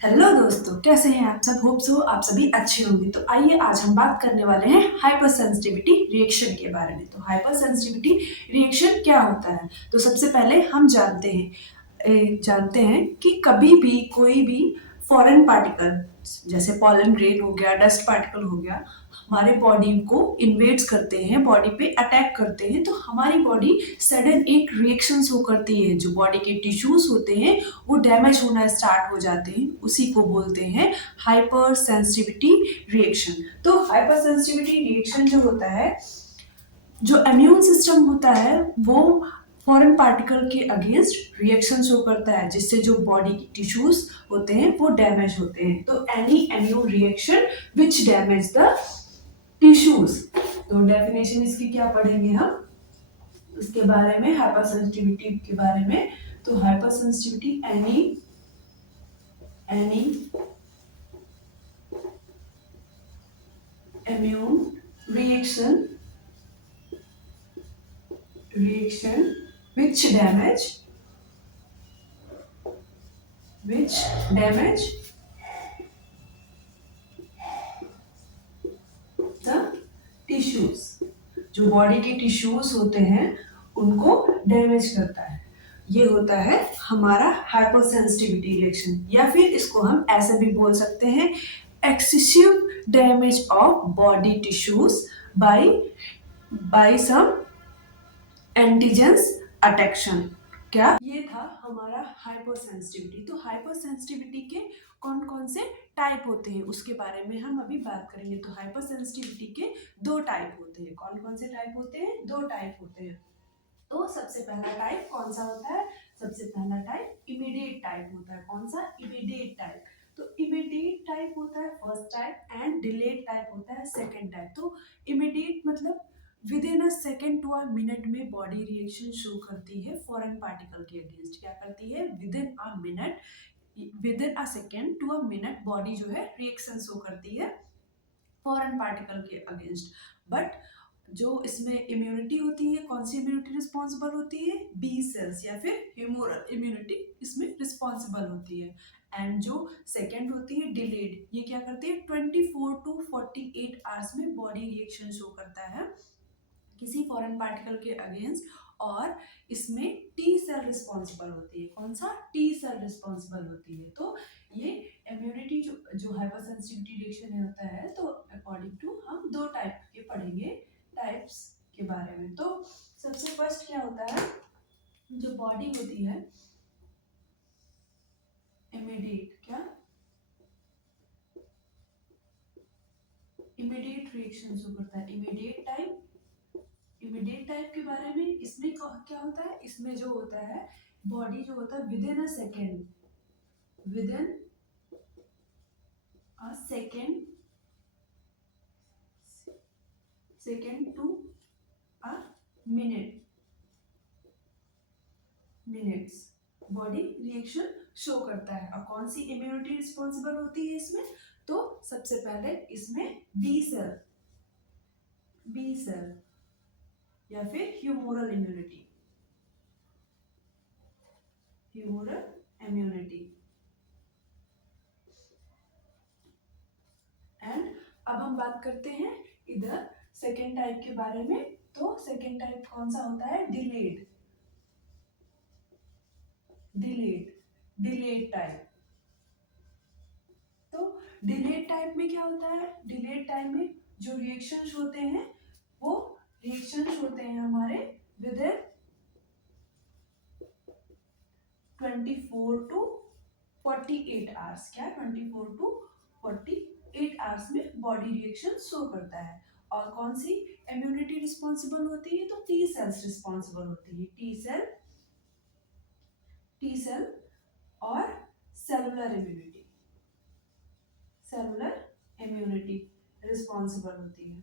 Hello दोस्तों, कैसे हैं आप सब। होप सो आप सभी अच्छे होंगे। तो आइए आज हम बात करने वाले हैं हाइपर सेंसिटिविटी रिएक्शन के बारे में। तो हाइपर सेंसिटिविटी रिएक्शन क्या होता है। तो सबसे पहले हम जानते हैं कि कभी भी कोई भी फॉरेन पार्टिकल जैसे पॉलन ग्रेन हो गया, डस्ट पार्टिकल हो गया, हमारे बॉडी को इन्वेड्स करते हैं, बॉडी पे अटैक करते हैं, तो हमारी बॉडी सडन एक रिएक्शन शो करती है। जो बॉडी के टिश्यूज होते हैं वो डैमेज होना स्टार्ट हो जाते हैं, उसी को बोलते हैं हाइपर सेंसिटिविटी रिएक्शन। तो हाइपर सेंसिटिविटी रिएक्शन जो होता है, जो इम्यून सिस्टम होता है वो फॉरेन पार्टिकल के अगेंस्ट रिएक्शन शो करता है, जिससे जो बॉडी की टिश्यूज होते हैं वो डैमेज होते हैं। तो any immune reaction which damage the tissues. तो डेफिनेशन इसकी क्या पढ़ेंगे हम, उसके बारे में, हाइपर सेंसिटिविटी के बारे में। तो hyper sensitivity any immune reaction which damage the tissues। जो बॉडी के टिश्यूज होते हैं उनको डैमेज करता है, ये होता है हमारा हाइपर सेंसिटिविटी रिएक्शन। या फिर इसको हम ऐसे भी बोल सकते हैं, excessive damage of body tissues by some antigens attraction. क्या ये था हमारा हाइपर सेंसिटिविटी। तो हाइपर सेंसिटिविटी के कौन कौन से टाइप होते हैं उसके बारे में हम अभी बात करेंगे। तो हाइपर सेंसिटिविटी के दो टाइप होते हैं। कौन कौन से टाइप होते हैं, दो टाइप होते हैं। तो सबसे पहला टाइप कौन सा होता है, सबसे पहला टाइप इमीडिएट टाइप होता है। कौन सा, इमीडिएट टाइप। तो इमीडिएट टाइप होता है first type and delayed type होता है सेकंड टाइप। तो इमीडिएट मतलब within a second to a minute में बॉडी रिएक्शन शो करती है फॉरेन पार्टिकल के अगेंस्ट। क्या करती है, within a minute, within a second to a minute body जो है रिएक्शन शो करती है फॉरेन पार्टिकल के अगेंस्ट। बट जो इसमें इम्यूनिटी होती है, कौन सी इम्यूनिटी रिस्पॉन्सिबल होती है, बी सेल्स या फिर ह्यूमरल इम्यूनिटी इसमें रिस्पॉन्सिबल होती है। एंड जो सेकेंड होती है डिलेड, ये क्या करती है, 24 टू 48 आवर्स में बॉडी रिएक्शन शो करता है किसी फॉरेन पार्टिकल के अगेंस्ट। और इसमें टी सेल रिस्पॉन्सिबल होती है। कौन सा, टी सेल रिस्पॉन्सिबल होती है। तो ये इम्यूनिटी जो हाइपर सेंसिटिविटी रिएक्शन होता है, तो अकॉर्डिंग टू हम दो टाइप के पढ़ेंगे, टाइप्स के बारे में। तो सबसे फर्स्ट क्या होता है, जो बॉडी होती है इमीडिएट, क्या इमीडिएट रिएक्शन शो करता है, इमीडिएट टाइप। इमीडिएट टाइप के बारे में, इसमें क्या होता है, इसमें जो होता है बॉडी जो होता है within a second, within a second to a minute, minutes body reaction show करता है। और कौन सी इम्यूनिटी रिस्पॉन्सिबल होती है इसमें, तो सबसे पहले इसमें बी सेल या फिर humoral immunity, humoral immunity. And अब हम बात करते हैं इधर सेकेंड टाइप के बारे में। तो सेकेंड टाइप कौन सा होता है, डिलेड, डिलेड डिलेड टाइप। तो डिलेड टाइप में क्या होता है, डिलेड टाइप में जो रिएक्शंस होते हैं वो रिएक्शंस होते हैं हमारे विद इन 24 टू 48 आवर्स। क्या 24 टू 48 आवर्स में बॉडी रिएक्शन शो करता है। और कौन सी इम्यूनिटी रिस्पॉन्सिबल होती है, तो टी सेल्स रिस्पॉन्सिबल होती है, टी सेल और cellular immunity, cellular immunity responsible होती है।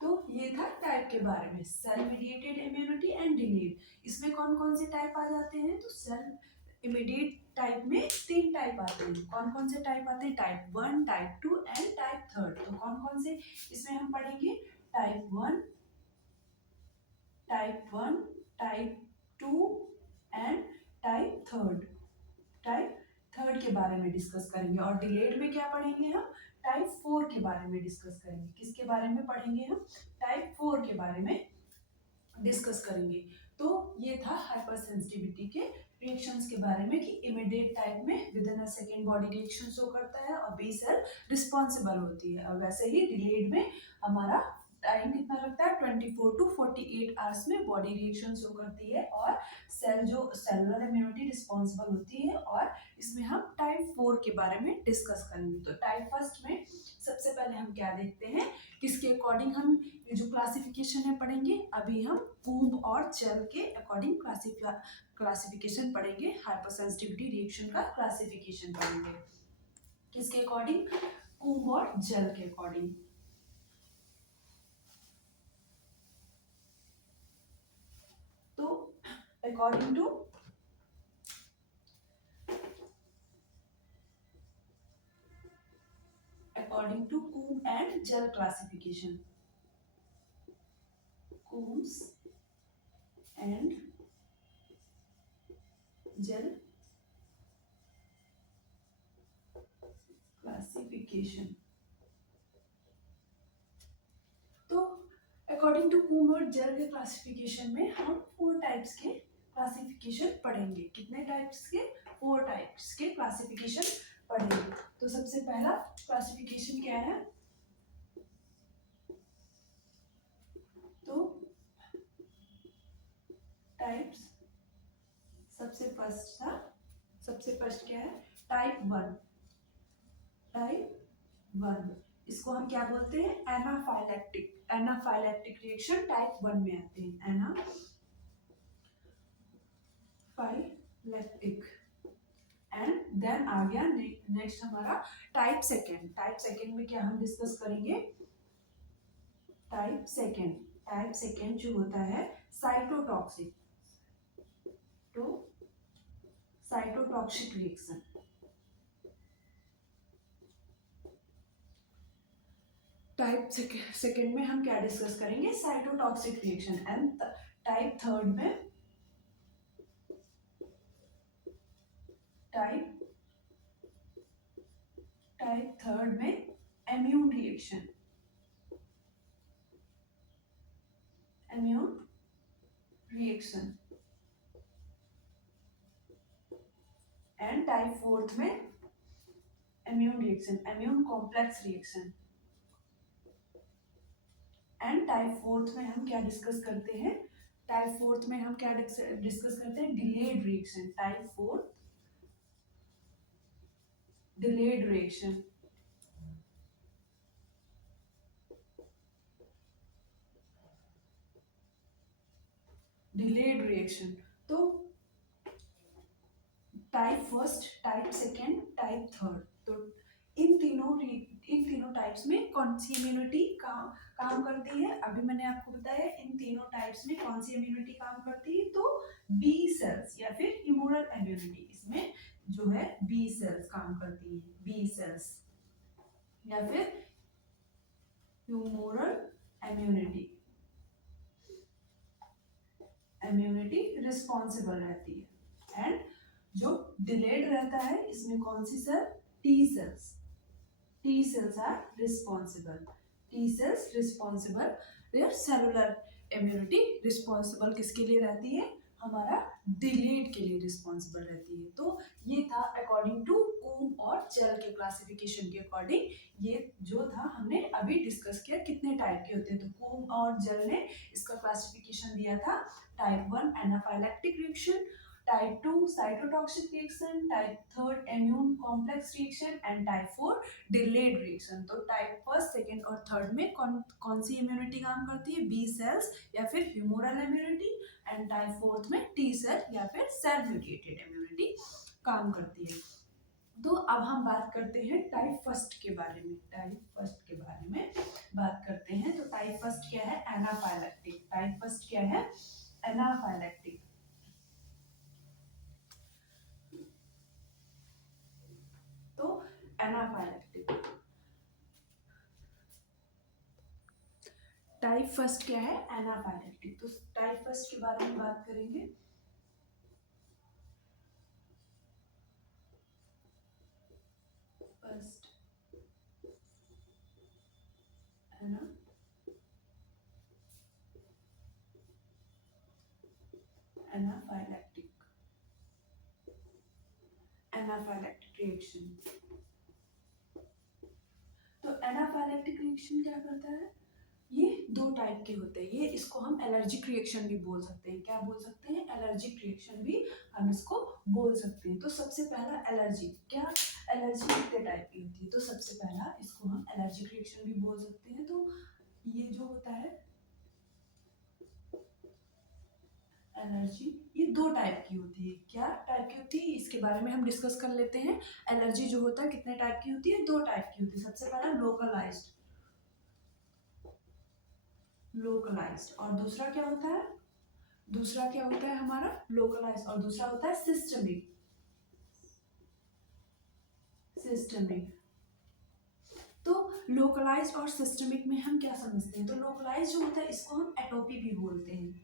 तो ये था टाइप के बारे में, cell mediated immunity and delayed. इसमें कौन कौन से टाइप आ जाते हैं, तो सेल इमीडिएट टाइप में तीन टाइप आते हैं। कौन कौन से टाइप आते हैं, टाइप 1, टाइप 2 एंड टाइप 3। तो कौन कौन से इसमें हम पढ़ेंगे, type 1, type 2 and type 3। Type third के बारे में डिस्कस करेंगे और डिलेड में क्या पढ़ेंगे हम, टाइप 4 के बारे में डिस्कस करेंगे। किसके बारे में पढ़ेंगे हम, टाइप 4 के बारे में डिस्कस करेंगे। तो ये था हाइपर सेंसिटिविटी के रिएक्शंस के बारे में कि इमीडिएट टाइप में with in a second body reaction show करता है और बी सेल रिस्पॉन्सिबल होती है, और वैसे ही डिलेड में हमारा टाइम कितना लगता है, 24 टू 48 आवर्स में बॉडी रिएक्शन शो करती है और सेल जो सेलुलर इम्यूनिटी रिस्पॉन्सिबल होती है। और इसमें हम टाइप 4 के बारे में डिस्कस करेंगे। तो टाइप फर्स्ट में सबसे पहले हम क्या देखते हैं, किसके अकॉर्डिंग हम ये जो क्लासिफिकेशन है पढ़ेंगे। अभी हम कूम्ब और जेल के अकॉर्डिंग क्लासिफिकेशन पढ़ेंगे, हाइपर सेंसिटिविटी रिएक्शन का क्लासिफिकेशन पढ़ेंगे। किसके अकॉर्डिंग, कूम्ब और जेल के अकॉर्डिंग। तो according to Coombe and gel classification, Coombs and gel classification। तो अकॉर्डिंग टू कूम्ब और जेल के क्लासिफिकेशन में हम 4 टाइप्स के क्लासिफिकेशन पढ़ेंगे। कितने टाइप्स के, 4 टाइप्स के क्लासिफिकेशन पढ़ेंगे। तो सबसे पहला क्लासिफिकेशन क्या है, तो टाइप्स सबसे फर्स्ट क्या है, टाइप 1। टाइप 1 इसको हम क्या बोलते हैं, एनाफाइलेक्टिक रिएक्शन टाइप 1 में आते हैं, एनाफाइलेक्टिक। एंड देन आ गया नेक्स्ट हमारा टाइप सेकेंड में क्या हम डिस्कस करेंगे, टाइप सेकेंड जो होता है साइटोटॉक्सिक रिएक्शन। टाइप सेकेंड में हम क्या डिस्कस करेंगे, cytotoxic reaction. And type third में immune reaction, and type fourth में immune complex reaction. And type fourth में हम क्या डिस्कस करते हैं, delayed reaction. Type fourth delayed reaction. तो type first, type second, type third, तो इन तीनों टाइप्स में कौन सी इम्यूनिटी काम करती है। अभी मैंने आपको बताया इन तीनों टाइप्स में कौन सी इम्यूनिटी काम करती है, तो बी सेल्स या फिर ह्यूमरल इम्यूनिटी, इसमें जो है बी सेल्स काम करती है, बी सेल्स या फिर ह्यूमरल इम्यूनिटी रिस्पॉन्सिबल रहती है। एंड जो डिलेड रहता है इसमें कौन सी cell, T cells are responsible. Their cellular immunity responsible किसके लिए रहती है, हमारा डिलेड के लिए रिस्पॉन्सिबल रहती है। तो ये था अकॉर्डिंग टू कूम्ब और जेल के क्लासिफिकेशन के अकॉर्डिंग, ये जो था हमने अभी डिस्कस किया कितने टाइप के होते हैं। तो कूम्ब और जेल ने इसका क्लासिफिकेशन दिया था, type 1 anaphylactic reaction, type 2 cytotoxic reaction, type 3 immune complex reaction and type 4 delayed reaction. तो टाइप फर्स्ट, सेकेंड और थर्ड में कौन सी इम्यूनिटी काम करती है, बी सेल्स या फिर humoral immunity, and type fourth में टी सेल या फिर सेल म्यूटेटेड इम्यूनिटी काम करती है। तो अब हम बात करते हैं टाइप फर्स्ट के बारे में। बात करते हैं। तो टाइप फर्स्ट क्या है, एनाफाइलेक्टिक। तो एनाफाइलेक्टिक टाइप फर्स्ट क्या है, एनाफाइलेक्टिक। तो टाइप फर्स्ट के बारे में बात करेंगे। फर्स्ट है ना, एनाफाइलैक्टिक एनाफाइलैक्टिक रिएक्शन। तो एनाफाइलैक्टिक रिएक्शन क्या करता है, ये दो टाइप के होते हैं, ये इसको हम एलर्जिक रिएक्शन भी बोल सकते हैं। क्या बोल सकते हैं, एलर्जिक रिएक्शन भी हम इसको बोल सकते हैं। तो सबसे पहला एलर्जी, क्या एलर्जी कितने टाइप की होती है, तो सबसे पहला इसको हम एलर्जिक रिएक्शन भी बोल सकते हैं। तो ये जो होता है एलर्जी, ये दो टाइप की होती है। क्या टाइप की होती है, इसके बारे में हम डिस्कस कर लेते हैं। एलर्जी जो होता है कितने टाइप की होती है, दो टाइप की होती है। सबसे पहला लोकलाइज्ड, लोकलाइज्ड, और दूसरा क्या होता है, दूसरा क्या होता है हमारा लोकलाइज्ड, और दूसरा होता है सिस्टमिक, सिस्टमिक। तो लोकलाइज्ड और सिस्टमिक में हम क्या समझते हैं, तो लोकलाइज्ड जो होता है इसको हम एटोपी भी बोलते हैं।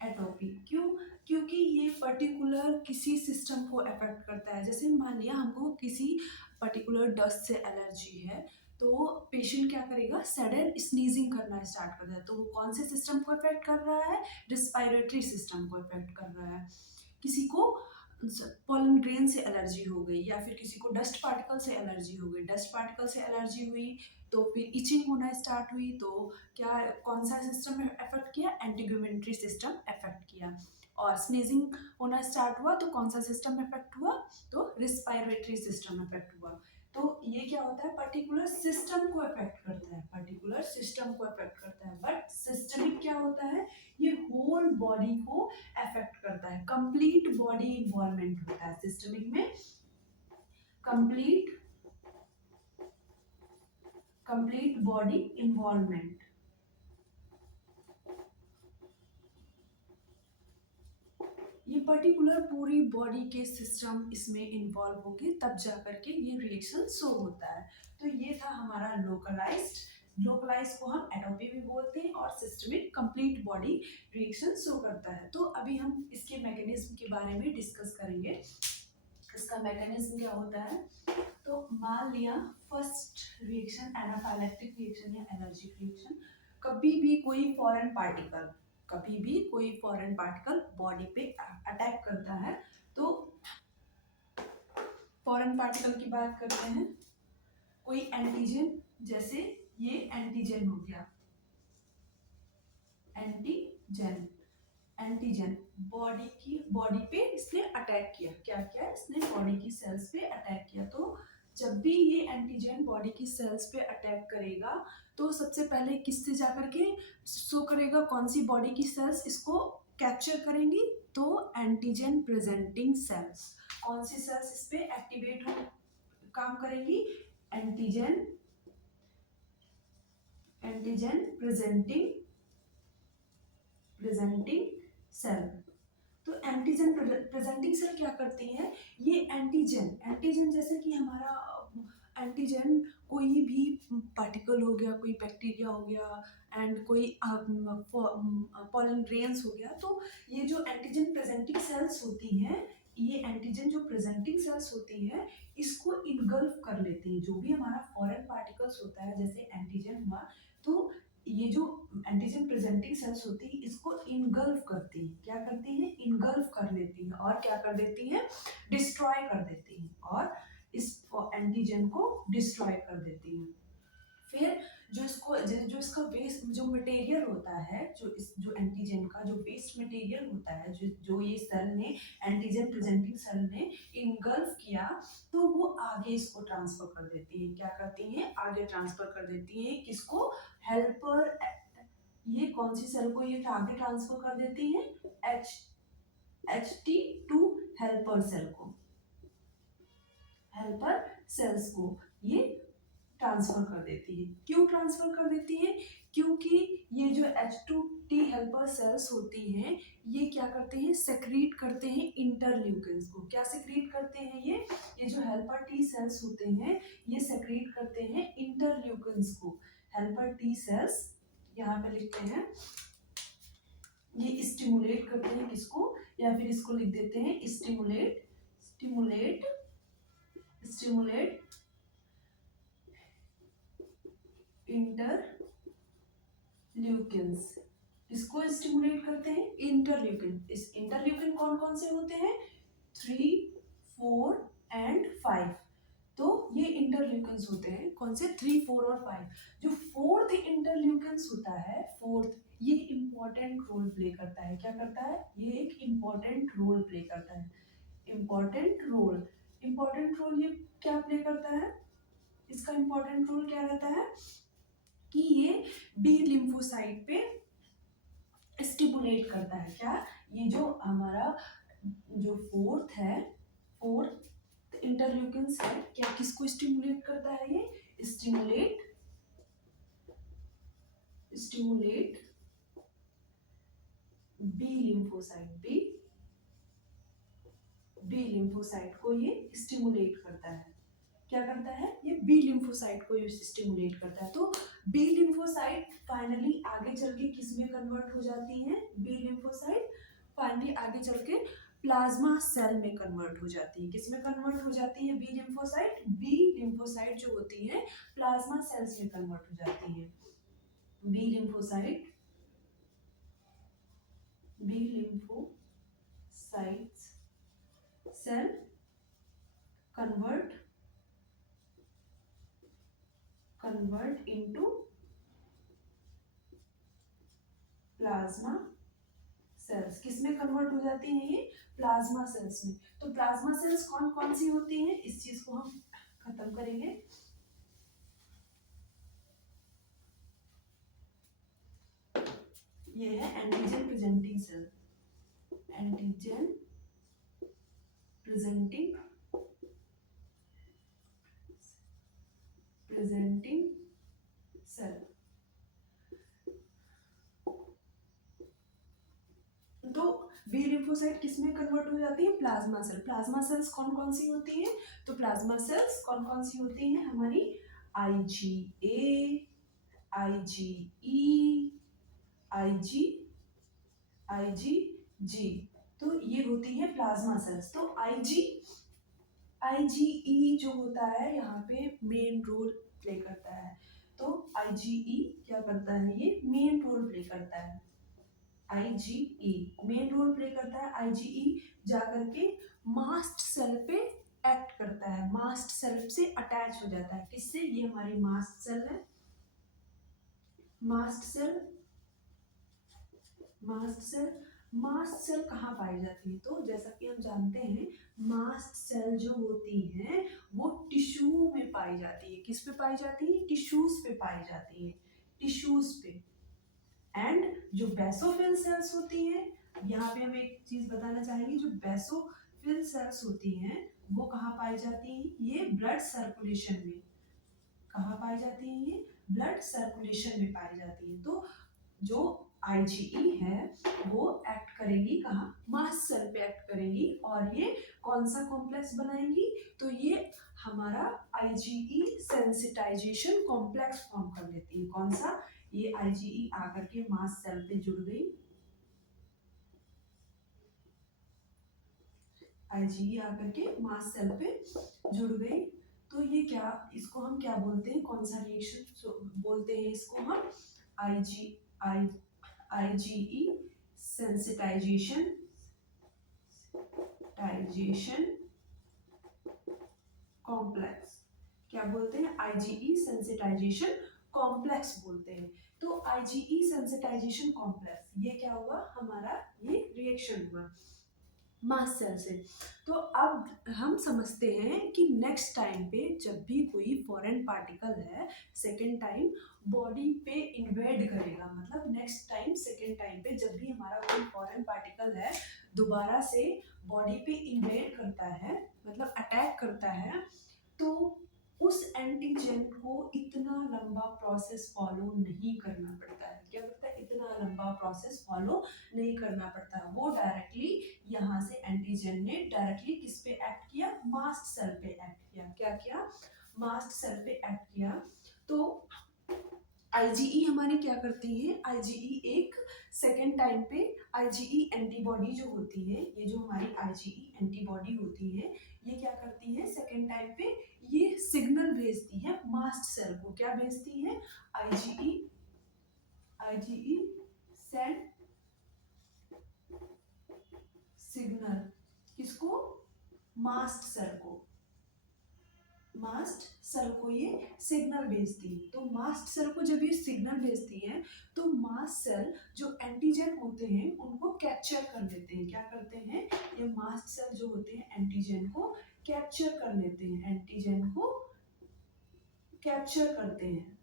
एटोपी क्यों, क्योंकि ये पर्टिकुलर किसी सिस्टम को अफेक्ट करता है। जैसे मान लिया हमको किसी पर्टिकुलर डस्ट से एलर्जी है, तो पेशेंट क्या करेगा, सडन स्नीजिंग करना स्टार्ट करता है। तो वो कौन से सिस्टम को अफेक्ट कर रहा है, रिस्पायरेटरी सिस्टम को अफेक्ट कर रहा है। किसी को पॉलन ग्रेन से एलर्जी हो गई, या फिर किसी को डस्ट पार्टिकल से एलर्जी हो गई, डस्ट पार्टिकल से एलर्जी हुई तो फिर इचिंग होना स्टार्ट हुई, तो क्या कौन सा सिस्टम अफेक्ट किया, एंटीग्यूमेंट्री सिस्टम अफेक्ट किया। और स्नीजिंग होना स्टार्ट हुआ तो कौन सा सिस्टम अफेक्ट हुआ, तो रिस्पायरेटरी सिस्टम अफेक्ट हुआ। तो ये क्या होता है, पर्टिकुलर सिस्टम को अफेक्ट करता है, पर्टिकुलर सिस्टम को अफेक्ट करता है। बट सिस्टमिक क्या होता है, ये होल बॉडी को अफेक्ट करता है, कंप्लीट बॉडी इन्वॉल्वमेंट होता है सिस्टमिक में। कंप्लीट कंप्लीट बॉडी इन्वॉल्वमेंट, ये पर्टिकुलर पूरी बॉडी के सिस्टम इसमें इन्वॉल्व होंगे, तब जाकर के ये रिएक्शन शो होता है। तो ये था हमारा लोकलाइज्ड, लोकलाइज्ड को हम एटोपी भी बोलते हैं, और systemic complete body reaction show करता है। तो अभी हम इसके मैकेनिज्म के बारे में डिस्कस करेंगे। इसका मैकेनिज्म क्या होता है, तो मान लिया फर्स्ट रिएक्शन एनाफाइलैक्टिक रिएक्शन या एलर्जिक रिएक्शन, कभी भी कोई फॉरेन पार्टिकल, कभी भी कोई फॉरेन पार्टिकल बॉडी पे अटैक करता है। तो फॉरेन पार्टिकल की बात करते हैं, कोई एंटीजन, जैसे ये एंटीजन हो गया, एंटीजन, एंटीजन बॉडी पे इसने अटैक किया, क्या किया इसने, बॉडी की सेल्स पे अटैक किया। तो जब भी ये एंटीजन बॉडी की सेल्स पे अटैक करेगा, तो सबसे पहले किससे जाकर के शो करेगा, कौन सी बॉडी की सेल्स इसको कैप्चर करेंगी, तो एंटीजन प्रेजेंटिंग सेल्स। कौन सी सेल्स इस पे एक्टिवेट हो काम करेंगी, एंटीजन, एंटीजन प्रेजेंटिंग सेल। तो एंटीजन प्रेजेंटिंग सेल क्या करती हैं, ये एंटीजन, एंटीजन जैसे कि हमारा एंटीजन कोई भी पार्टिकल हो गया, कोई बैक्टीरिया हो गया, एंड कोई पॉलन ग्रेन्स हो गया, तो ये जो एंटीजन प्रेजेंटिंग सेल्स होती हैं, ये एंटीजन जो प्रेजेंटिंग सेल्स होती हैं, इसको इनगल्फ कर लेती हैं। जो भी हमारा फॉरेन पार्टिकल्स होता है, जैसे एंटीजन हुआ, तो ये जो एंटीजन प्रेजेंटिंग सेल्स होती है, इसको इनगल्फ करती हैं। क्या करती हैं, इनगल्फ कर लेती हैं, और क्या कर देती हैं, डिस्ट्रॉय कर देती हैं, और इस एंटीजन को डिस्ट्रॉय कर देती हैं। फिर जो इसका वेस्ट जो मटेरियल होता है, जो एंटीजन का जो वेस्ट मटेरियल होता है, जो ये सेल ने, एंटीजन प्रेजेंटिंग सेल ने इनगल्फ किया, तो वो आगे इसको ट्रांसफर कर देती है। क्या करती हैं, आगे ट्रांसफर कर देती है, किसको, हेल्पर। ये कौन सी सेल को ये आगे ट्रांसफर कर देती है, HT2 हेल्पर सेल को, हेल्पर सेल्स को ये ट्रांसफर कर देती है। क्यों ट्रांसफर कर देती है, क्योंकि ये जो H2T हेल्पर सेल्स होती हैं, ये क्या करते हैं, सेक्रीट करते हैं इंटरल्यूकिन्स को। क्या सेक्रीट करते हैं ये जो हेल्पर टी सेल्स होते हैं, ये सेक्रीट करते हैं इंटरल्यूकिन्स को। हेल्पर टी सेल्स यहाँ पे लिखते हैं, ये स्टिमुलेट करते हैं किसको, या फिर इसको लिख देते हैं स्टिमुलेट स्टिमुलेट इंटरल्यूकिन्स, इसको स्टिमुलेट करते हैं इंटरल्यूकिन। इस इंटरल्यूकिन कौन कौन से होते हैं? 3, 4 एंड 5। तो ये इंटरल्यूकिन्स होते हैं कौन से? 3, 4 और 5। जो फोर्थ इंटरल्यूकिन्स होता है, फोर्थ, ये इंपॉर्टेंट रोल प्ले करता है। क्या करता है? ये एक इंपॉर्टेंट रोल प्ले करता है। इंपॉर्टेंट रोल, इंपॉर्टेंट रोल ये क्या प्ले करता है? इसका इंपॉर्टेंट रोल क्या रहता है कि ये बी लिम्फोसाइट पे स्टिमुलेट करता है। क्या? ये जो हमारा जो फोर्थ है, फोर्थ इंटरल्यूकिन्स है, क्या किसको स्टिमुलेट करता है? ये stimulate B lymphocyte, B lymphocyte को ये स्टिमुलेट करता है। क्या करता है? ये बी लिम्फोसाइट को ये स्टिमुलेट करता है। तो बी लिम्फोसाइट फाइनली आगे चल के किस में कन्वर्ट हो जाती है? बी लिम्फोसाइट फाइनली आगे चल के प्लाज्मा सेल में कन्वर्ट हो जाती है। किस में कन्वर्ट हो जाती है बी लिम्फोसाइट? बी लिम्फोसाइट जो होती है प्लाज्मा सेल्स में कन्वर्ट हो जाती है। B lymphocyte, B lymphocytes cell convert into plasma cells. किसमें कन्वर्ट हो जाती हैं ये? प्लाज्मा सेल्स में। तो प्लाज्मा सेल्स कौन कौन सी होती हैं? इस चीज को हम खत्म करेंगे। ये है antigen presenting cell, antigen presenting cell. तो बी लिम्फोसाइट किसमें कन्वर्ट हो जाती है? Plasma cell. प्लाज्मा सेल्स कौन कौन सी होती हैं? तो प्लाज्मा सेल्स कौन कौन सी होती हैं हमारी? IgA, IgE, IgG। तो ये होती है प्लाज्मा सेल्स। तो IgE जो होता है यहाँ पे मेन रोल प्ले करता है। तो IgE क्या करता है? ये मेन रोल प्ले करता है। IgE मेन रोल प्ले करता है। IgE जाकर के मास्ट सेल पे एक्ट करता है, मास्ट सेल से अटैच हो जाता है। किससे? ये हमारी मास्ट सेल है। मास्ट सेल, मास्ट सेल कहाँ पाई जाती है? तो जैसा कि हम जानते हैं मास्ट सेल जो होती हैं वो टिश्यू में पाई जाती है। किस पे पाई जाती है? टिश्यूज पे पाई जाती है, टिश्यूज पे। एंड जो बेसोफिल सेल्स होती हैं, यहाँ पे हम एक चीज बताना चाहेंगे, जो बेसोफिल सेल्स होती हैं वो कहाँ पाई जाती हैं? ये ब्लड सर्कुलेशन में। कहाँ पाई जाती है? ये ब्लड सर्कुलेशन में पाई जाती है। तो जो IgE है वो एक्ट करेगी कहाँ? मास्ट सेल पे एक्ट करेगी और ये कौन सा कॉम्प्लेक्स बनाएंगी? तो ये हमारा IgE सेंसिटाइजेशन कॉम्प्लेक्स फॉर्म कर लेती है। कौन सा? ये IgE आकर के मास्ट सेल पे जुड़ गई, IgE आकर के मास्ट सेल पे जुड़ गई। तो ये क्या, इसको हम क्या बोलते हैं? कौन सा रिएक्शन बोलते हैं इसको हम? IgE sensitisation complex. क्या बोलते हैं? IgE सेंसिटाइजेशन कॉम्प्लेक्स बोलते हैं। तो IgE सेंसिटाइजेशन कॉम्प्लेक्स ये क्या हुआ हमारा? ये रिएक्शन हुआ मास्ट सेल से। तो अब हम समझते हैं कि नेक्स्ट टाइम पे जब भी कोई फॉरेन पार्टिकल है सेकेंड टाइम बॉडी पे इन्वेड करेगा, मतलब नेक्स्ट टाइम सेकेंड टाइम पे जब भी हमारा कोई फॉरेन पार्टिकल है दोबारा से बॉडी पे इन्वेड करता है, मतलब अटैक करता है, तो उस एंटीजन को इतना लंबा प्रोसेस फॉलो नहीं करना पड़ता है। क्या करता है? इतना लंबा प्रोसेस फॉलो नहीं करना पड़ता है। वो डायरेक्टली यहाँ से एंटीजन ने डायरेक्टली किस पे एक्ट किया? मास्ट सेल पे एक्ट किया। क्या किया? मास्ट सेल पे एक्ट किया। तो आईजीई हमारी क्या करती है, आईजीई एक सेकेंड टाइम पे आईजीई एंटीबॉडी जो होती है, ये जो हमारी आईजीई एंटीबॉडी होती है, ये क्या करती है सेकेंड टाइम पे, ये सिग्नल भेजती है मास्ट सेल को। क्या भेजती है, आईजीई आईजीई सेंड सिग्नल, किसको, मास्ट सेल को, मास्ट सेल को ये सिग्नल भेजती है। तो मास्ट सेल को जब ये सिग्नल भेजती है तो मास्ट सेल जो एंटीजन होते हैं उनको कैप्चर कर लेते हैं। क्या करते हैं, ये मास्ट सेल जो होते हैं एंटीजन को कैप्चर कर लेते हैं, एंटीजन को कैप्चर करते हैं,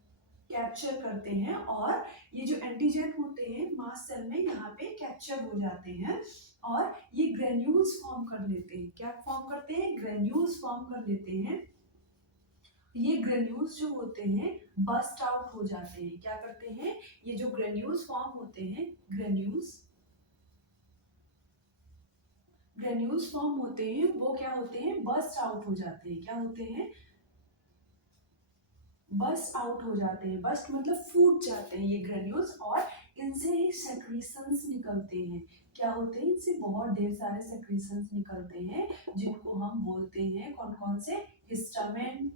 कैप्चर करते हैं, और ये जो एंटीजन होते हैं मास्ट सेल में यहाँ पे कैप्चर हो जाते हैं और ये ग्रेन्यूल्स फॉर्म कर लेते हैं। क्या फॉर्म करते हैं, ग्रेन्यूल्स फॉर्म कर लेते हैं। ये ग्रेन्यूल्स जो होते हैं बस्ट आउट हो जाते हैं। क्या करते हैं, ये जो ग्रेन्यूल्स फॉर्म होते हैं, ग्रेन्यूल्स फॉर्म होते हैं वो क्या होते हैं, बस्ट आउट हो जाते हैं। क्या होते हैं, बस्ट आउट हो जाते हैं, बस्ट मतलब फूट जाते हैं ये ग्रेन्यूल्स, और इनसे एक सेक्रीशंस निकलते हैं। क्या होते हैं, इनसे बहुत ढेर सारे सेक्रीशंस निकलते हैं जिनको हम बोलते हैं कौन कौन से, हिस्टामिन,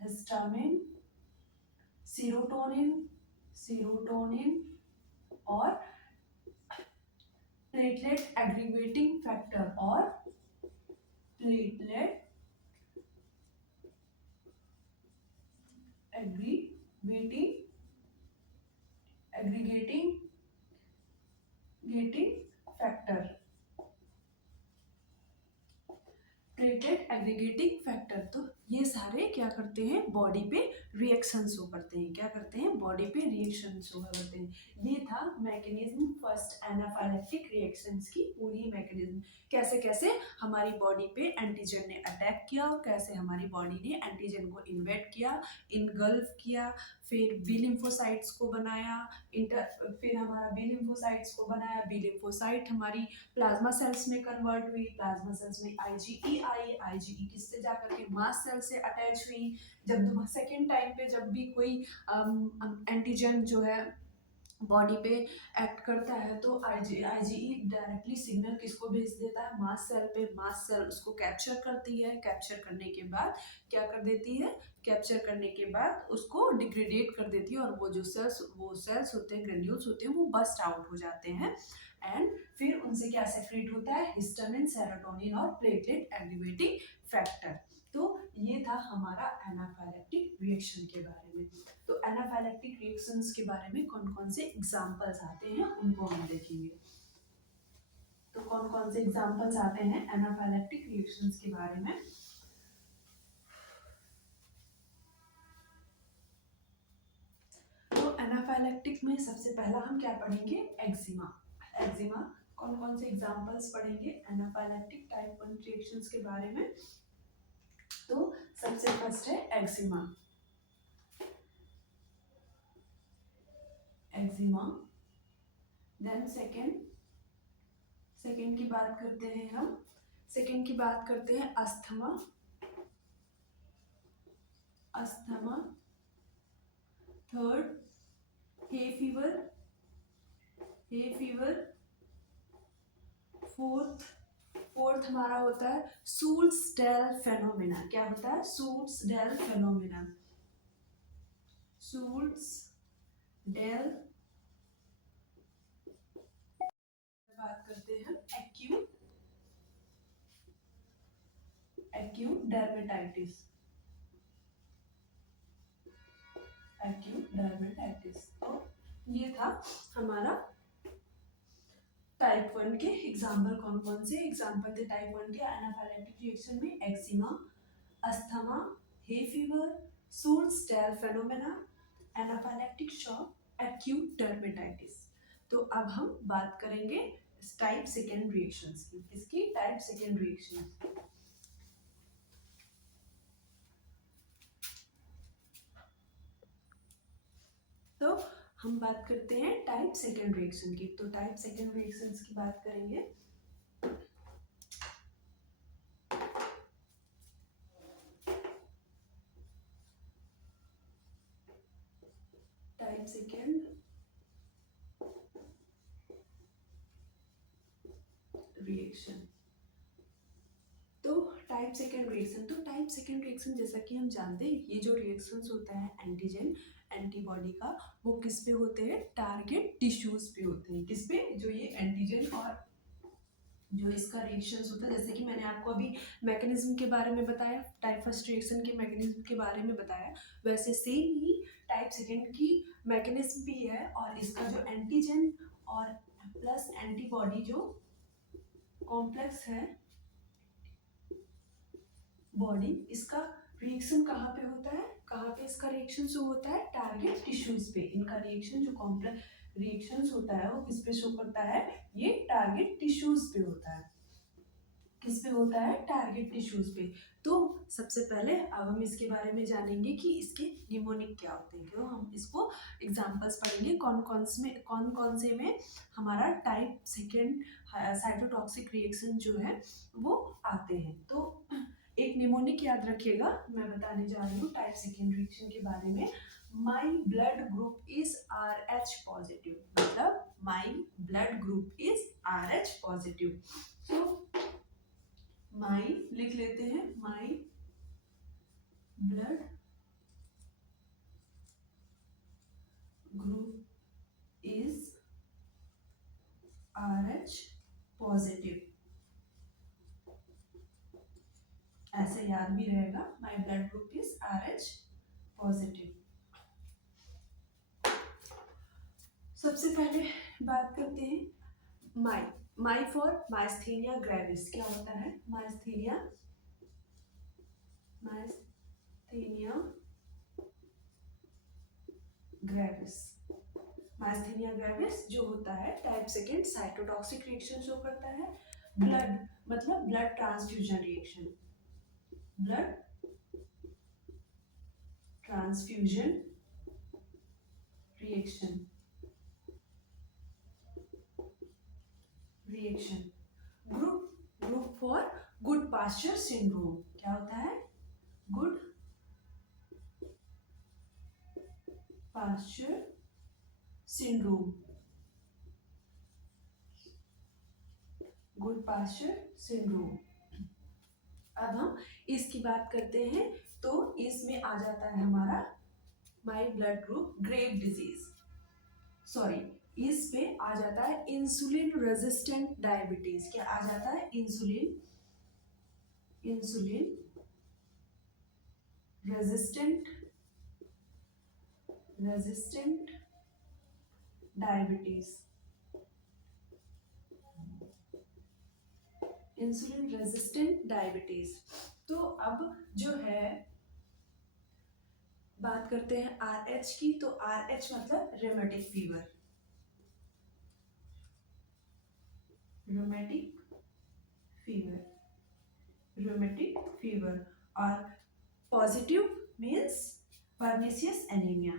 हिस्टामिन, सीरोटोनिन, सीरोटोनिन, और प्लेटलेट एग्रीगेटिंग फैक्टर, और platelet aggregating aggregating getting factor, platelet aggregating factor. तो ये सारे क्या करते हैं, बॉडी पे रिएक्शन शो करते हैं। क्या करते हैं, बॉडी पे रिएक्शन शो करते हैं। ये था मैकेनिज्म फर्स्ट एनाफाइलेक्टिक रिएक्शंस की पूरी मैकेनिज्म, कैसे कैसे हमारी बॉडी पे एंटीजन ने अटैक किया और कैसे हमारी बॉडी ने एंटीजन को इन्वेट किया, इनगल्फ किया, फिर बी लिम्फोसाइट्स को बनाया, फिर हमारा बी लिम्फोसाइट्स को बनाया, बी लिम्फोसाइट हमारी प्लाज्मा सेल्स में कन्वर्ट हुई, प्लाज्मा सेल्स में आईजीई आई, आईजीई किससे जाकर के मास्ट सेल से अटैच हुई। जब सेकेंड टाइम पे जब भी कोई एंटीजन जो है बॉडी पे एक्ट करता है तो आईजीई डायरेक्टली सिग्नल किसको भेज देता है, मास्ट सेल पे, मास्ट सेल उसको कैप्चर करती है, कैप्चर करने के बाद क्या कर देती है, कैप्चर करने के बाद उसको डिग्रेडेट कर देती है, और वो जो सेल्स होते हैं, ग्रेन्यूल्स होते हैं, वो बस्ट आउट हो जाते हैं, एंड फिर उनसे क्या सेक्रेट होता है, हिस्टामिन, सेरोटोनिन और प्लेटलेट एक्टिवेटिंग फैक्टर। तो ये था हमारा एनाफाइलेक्टिक रिएक्शन के बारे में। तो एनाफाइलेक्टिक रिएक्शंस के बारे में कौन कौन से एग्जांपल्स आते हैं उनको हम देखेंगे। तो कौन कौन से एग्जांपल्स आते हैं एनाफाइलेक्टिक रिएक्शंस के बारे में। तो एनाफाइलेक्टिक में सबसे पहला हम क्या पढ़ेंगे, एक्जिमा। एक्जिमा कौन कौन से एग्जांपल्स पढ़ेंगे एनाफाइलेक्टिक टाइप 1 रिएक्शंस के बारे में। तो सबसे फर्स्ट है एक्जिमा, एक्जिमा। देन सेकेंड की बात करते हैं हम, सेकेंड की बात करते हैं asthma, asthma. Third hay fever, hay fever. Fourth हमारा होता है सूट्स-डेल फेनोमेना। क्या होता है, सूट्स-डेल फेनोमेना, सूट्स-डेल। बात करते हैं एक्यूट डर्मेटाइटिस, एक्यूट डर्मेटाइटिस। तो ये था हमारा टाइप 1 के एग्जाम्पल, कौन कौन से एग्जाम्पल थे टाइप 1 के एनाफाइलेक्टिक रिएक्शन में, eczema, asthma, hay fever, suits-del phenomena, anaphylactic shock, acute dermatitis. तो अब हम बात करेंगे टाइप सेकेंड रिएक्शंस की, इसकी टाइप सेकेंड रिएक्शन। तो हम बात करते हैं टाइप सेकेंड रिएक्शन की। तो टाइप सेकेंड रिएक्शंस की बात करेंगे। Type second reaction. तो टाइप सेकेंड रिएक्शन, तो टाइप सेकेंड रिएक्शन जैसा कि हम जानते हैं, ये जो रिएक्शंस होता है एंटीजन एंटीबॉडी का, वो किस पे होते हैं, टारगेट टिश्यूज पे होते हैं। किस पे, जो ये एंटीजन और जो इसका रिएक्शंस होता है, जैसे कि मैंने आपको अभी मैकेनिज्म के बारे में बताया, टाइप फर्स्ट रिएक्शन के मैकेनिज्म के बारे में बताया, वैसे सेम ही टाइप सेकेंड की मैकेनिज्म भी है। और इसका जो एंटीजन और प्लस एंटीबॉडी जो कॉम्प्लेक्स है बॉडी, इसका रिएक्शन कहाँ पे होता है, कहाँ पे इसका रिएक्शन शो होता है, टारगेट टिश्यूज पे। इनका रिएक्शन जो कॉम्प्लेक्स रिएक्शंस होता है वो किस पे शो करता है, ये टारगेट टिश्यूज पे होता है। किस पे होता है, टारगेट टिश्यूज पे। तो सबसे पहले अब हम इसके बारे में जानेंगे कि इसके निमोनिक क्या होते हैं। क्यों, हम इसको एग्जांपल्स पढ़ेंगे कौन कौन से में हमारा टाइप सेकेंड साइटोटॉक्सिक रिएक्शन जो है वो आते हैं। तो एक निमोनिक याद रखिएगा, मैं बताने जा रही हूँ टाइप सेकेंड रिएक्शन के बारे में। My blood group is RH positive, मतलब my blood group is RH positive. तो माई लिख लेते हैं, my blood group is RH positive, ऐसे याद भी रहेगा, my blood group is RH positive. सबसे पहले बात करते हैं my. My for myasthenia gravis, क्या होता है, माइस्थेनिया ग्रेविस। माइस्थेनिया ग्रेविस जो होता है type second cytotoxic reaction show करता है। ब्लड मतलब blood transfusion reaction, blood transfusion reaction group for Goodpasture syndrome, क्या होता है, Goodpasture syndrome, Goodpasture syndrome. अब हम इसकी बात करते हैं, तो इसमें आ जाता है हमारा my blood group Graves disease, sorry इस पे आ जाता है इंसुलिन रेजिस्टेंट डायबिटीज। क्या आ जाता है, insulin resistant diabetes, insulin resistant diabetes. तो अब जो है बात करते हैं RH की, तो RH मतलब रेमेटिक फीवर, रोमेटिक फीवर। और पॉजिटिव मीन्स परनीशियस एनीमिया,